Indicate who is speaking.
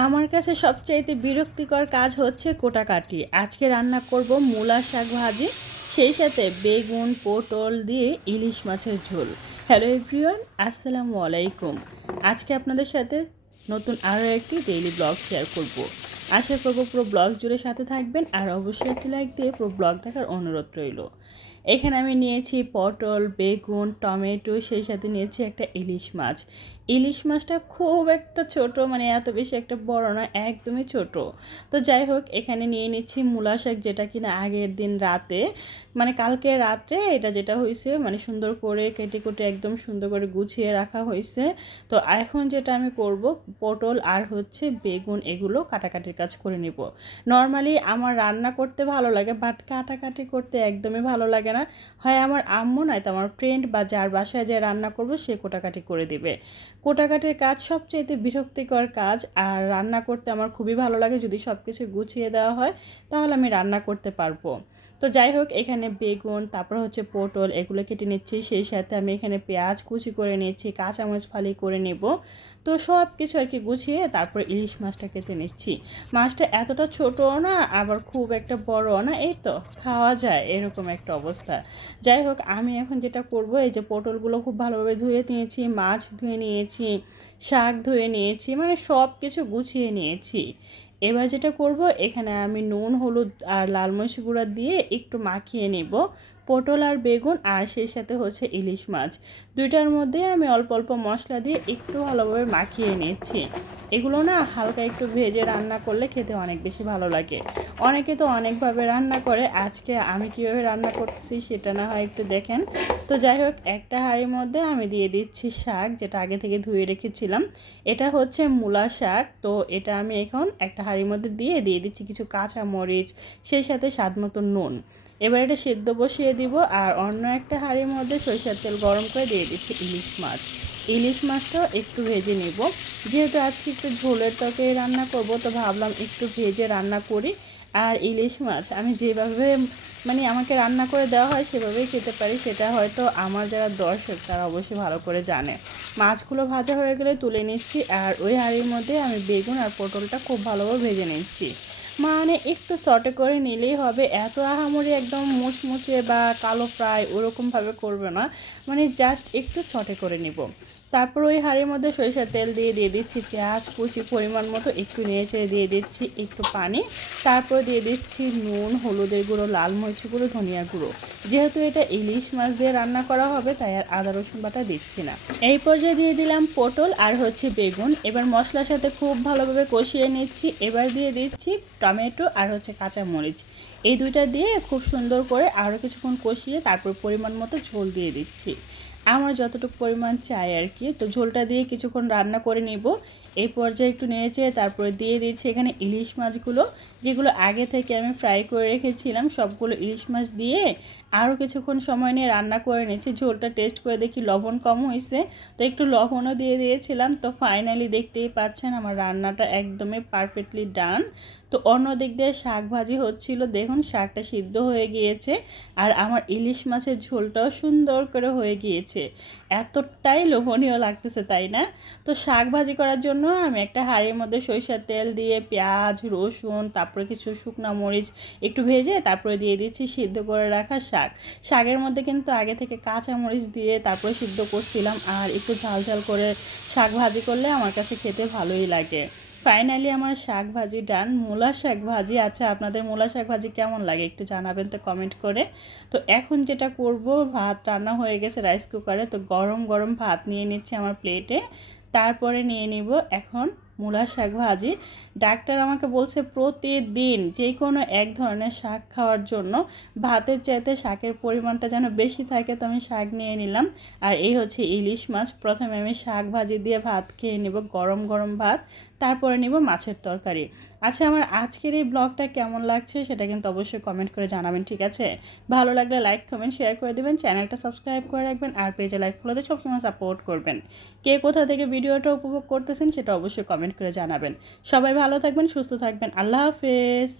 Speaker 1: আমার কাছে সবচাইতে বিরক্তিকর কাজ হচ্ছে কোটাকাটি আজকে রান্না করব মূলা শাক ভাজি, সেই সাথে বেগুন, পটল দিয়ে ইলিশ মাছের ঝোল। হ্যালো এভরিওয়ান আসসালামু আলাইকুম। আজকে আপনাদের সাথে নতুন আরও একটি ডেইলি ব্লগ শেয়ার করব। আশা করব পুরো ব্লগ জুড়ে সাথে থাকবেন আর অবশ্যই একটি লাইক দিয়ে পুরো ব্লগ দেখার অনুরোধ রইল। এখানে আমি নিয়েছি পটল, বেগুন, টমেটো, সেই সাথে নিয়েছি একটা ইলিশ মাছ। ইলিশ মাছটা খুব একটা ছোট মানে এত বেশি একটা বড় না, একদমই ছোট। তো যাই হোক, এখানে নিয়ে নিচ্ছি মূলা শাক যেটা কিনা আগের দিন রাতে মানে কালকে রাতে এটা যেটা হয়েছে মানে সুন্দর করে কেটে কুটে একদম সুন্দর করে গুছিয়ে রাখা হয়েছে তো এখন যেটা আমি করব, পটল আর হচ্ছে বেগুন, এগুলো কাটাকাটির কাজ করে নিব। নর্মালি আমার রান্না করতে ভালো লাগে বাট কাটাকাটি করতে একদমই ভালো লাগে না। হয় আমার আম্মু নয় তো আমার ফ্রেন্ড বা যার বাসায় যে রান্না করব, সে কোটাকাটি করে দিবে। কোটাকাটির কাজ সবচেয়েতে বিরক্তিকর কাজ আর রান্না করতে আমার খুবই ভালো লাগে। যদি সব কিছু গুছিয়ে দেওয়া হয়, তাহলে আমি রান্না করতে পারব। তো যাই হোক, এখানে বেগুন, তারপর হচ্ছে পটল এগুলো কেটে নিচ্ছি। সেই সাথে আমি এখানে পেঁয়াজ কুচি করে নিচ্ছি কাঁচামরিচ ফালি করে নেব। তো সব কিছু আর কি গুছিয়ে তারপর ইলিশ মাছটা কেটে নিচ্ছি। মাছটা এতটা ছোটও না, আবার খুব একটা বড় না, এই তো খাওয়া যায়, এরকম একটা অবস্থা। যাই হোক, আমি এখন যেটা করব, এই যে পটলগুলো খুব ভালোভাবে ধুয়ে নিয়েছি, মাছ ধুয়ে নিয়েছি, শাক ধুয়ে নিয়েছি মানে সব কিছু গুছিয়ে নিয়েছি। এবার যেটা করব, এখানে আমি নুন, হলুদ আর লাল মরিচ গুঁড়া দিয়ে একটু মাখিয়ে নেব। পটল আর বেগুন আর সেই সাথে হচ্ছে ইলিশ মাছ। দুইটার মধ্যে আমি অল্প অল্প মশলা দিয়ে একটু ভালোভাবে মাখিয়ে নিচ্ছি। এগুলো না হালকা একটু ভেজে রান্না করলে খেতে অনেক বেশি ভালো লাগে। অনেকে তো অনেকভাবে রান্না করে, আজকে আমি কীভাবে রান্না করতেছি সেটা না হয় একটু দেখেন। তো যাই হোক, একটা হাঁড়ির মধ্যে আমি দিয়ে দিচ্ছি শাক, যেটা আগে থেকে ধুয়ে রেখেছিলাম। এটা হচ্ছে মূলা শাক, তো এটা আমি এখন একটা হাঁড়ির মধ্যে দিয়ে দিয়ে দিচ্ছি কিছু কাঁচা মরিচ সেই সাথে স্বাদ মতো নুন। এবার এটা সেদ্ধ বসিয়ে দিব আর অন্য একটা হাঁড়ির মধ্যে সরিষার তেল গরম করে দিয়ে দিচ্ছি ইলিশ মাছ। ইলিশ মাছটাও একটু ভেজে নেব। যেহেতু আজকে একটু ঝোলের তরকারি রান্না করব, তো ভাবলাম একটু ভেজে রান্না করি। আর ইলিশ মাছ আমি যেভাবে মানে আমাকে রান্না করে দেওয়া হয় সেভাবেই খেতে পারি। সেটা হয়তো আমার যারা দর্শক, তারা অবশ্যই ভালো করে জানে। মাছগুলো ভাজা হয়ে গেলে তুলে নিচ্ছি আর ওই হাঁড়ির মধ্যে আমি বেগুন আর পটলটা খুব ভালোভাবে ভেজে নিচ্ছি। মানে একটু শর্টে করে নিলেই হবে। এত আহামরি একদম মুচমুচে বা কালো ফ্রাই ওরকমভাবে করবে না। মানে জাস্ট একটু শর্টে করে নিব। তারপর ওই হাঁড়ির মধ্যে সরিষার তেল দিয়ে দিয়ে দিচ্ছি, পেঁয়াজ, কুচি পরিমাণ মতো একটু চেড়ে দিয়ে দিচ্ছি একটু পানি। তারপর দিয়ে দিচ্ছি নুন, হলুদের গুঁড়ো, লাল মরিচ গুঁড়ো ধনিয়া গুঁড়ো। যেহেতু এটা ইলিশ মাছ দিয়ে রান্না করা হবে, তাই আর আদা, রসুন বাটা দিচ্ছি না। এই পর্যায়ে দিয়ে দিলাম পটল আর হচ্ছে বেগুন। এবার মশলার সাথে খুব ভালোভাবে কষিয়ে নিচ্ছি। এবার দিয়ে দিচ্ছি টমেটো আর হচ্ছে কাঁচা মরিচ। এই দুইটা দিয়ে খুব সুন্দর করে আরও কিছুক্ষণ কষিয়ে তারপর পরিমাণ মতো ঝোল দিয়ে দিচ্ছি। আমার যতটুকু পরিমাণ চাই আর কি, তো ঝোলটা দিয়ে কিছুক্ষণ রান্না করে নিব। এই পর্যায়ে একটু নেড়েছে তারপরে দিয়ে দিচ্ছি এখানে ইলিশ মাছগুলো, যেগুলো আগে থেকে আমি ফ্রাই করে রেখেছিলাম, সবগুলো ইলিশ মাছ দিয়ে আরও কিছুক্ষণ সময় নিয়ে রান্না করে নিয়েছি ঝোলটা টেস্ট করে দেখি লবণ কম হয়েছে তো একটু লবণও দিয়ে দিয়েছিলাম। তো ফাইনালি দেখতেই পাচ্ছেন আমার রান্নাটা একদমই পারফেক্টলি ডান। তো অন্য দিক দিয়ে শাক ভাজি হচ্ছিল, দেখুন শাকটা সিদ্ধ হয়ে গিয়েছে, আর আমার ইলিশ মাছের ঝোলটাও সুন্দর করে হয়ে গিয়েছে। এতটাই লোভনীয় লাগতেছে, তাই না? তো শাক ভাজি করার জন্য আমি একটা হাঁড়ির মধ্যে সরিষার তেল দিয়ে পেঁয়াজ, রসুন, তারপরে কিছু শুকনো মরিচ একটু ভেজে তারপরে দিয়ে দিচ্ছি সিদ্ধ করে রাখা শাক। শাকের মধ্যে কিন্তু আগে থেকে কাঁচা মরিচ দিয়ে তারপরে সিদ্ধ করছিলাম আর একটু ঝাল ঝাল করে শাক ভাজি করলে আমার কাছে খেতে ভালোই লাগে। ফাইনালি আমার শাক ভাজি ডান। মূলা শাক ভাজি। আচ্ছা আপনাদের মূলা শাক ভাজি কেমন লাগে একটু জানাবেন তো কমেন্ট করে। তো এখন যেটা করব, ভাত রান্না হয়ে গেছে রাইস কুকারে তো গরম গরম ভাত নিয়ে নিচ্ছি আমার প্লেটে তারপরে নিয়ে নিব এখন মূলা শাক ভাজি, ডাক্তার আমাকে বলছে প্রতিদিন যে কোনো এক ধরনের শাক খাওয়ার জন্য ভাতের চাইতে শাকের পরিমাণটা যেন বেশি থাকে তো আমি শাক নিয়ে নিলাম। আর এই হচ্ছে ইলিশ মাছ। প্রথমে আমি শাক ভাজি দিয়ে ভাত খেয়ে নেব, গরম গরম ভাত। তারপরে নিব মাছের তরকারি। আচ্ছা আমার আজকের এই ব্লগটা কেমন লাগছে সেটা কিন্তু অবশ্যই কমেন্ট করে জানাবেন, ঠিক আছে? ভালো লাগলে লাইক, কমেন্ট, শেয়ার করে দেবেন, চ্যানেলটা সাবস্ক্রাইব করে রাখবেন আর পেজে লাইক ফলোতে সবসময় সাপোর্ট করবেন। কে কোথা থেকে ভিডিওটা উপভোগ করতেছেন সেটা অবশ্যই কমেন্ট করে জানাবেন। সবাই ভালো থাকবেন সুস্থ থাকবেন। আল্লাহ হাফেজ।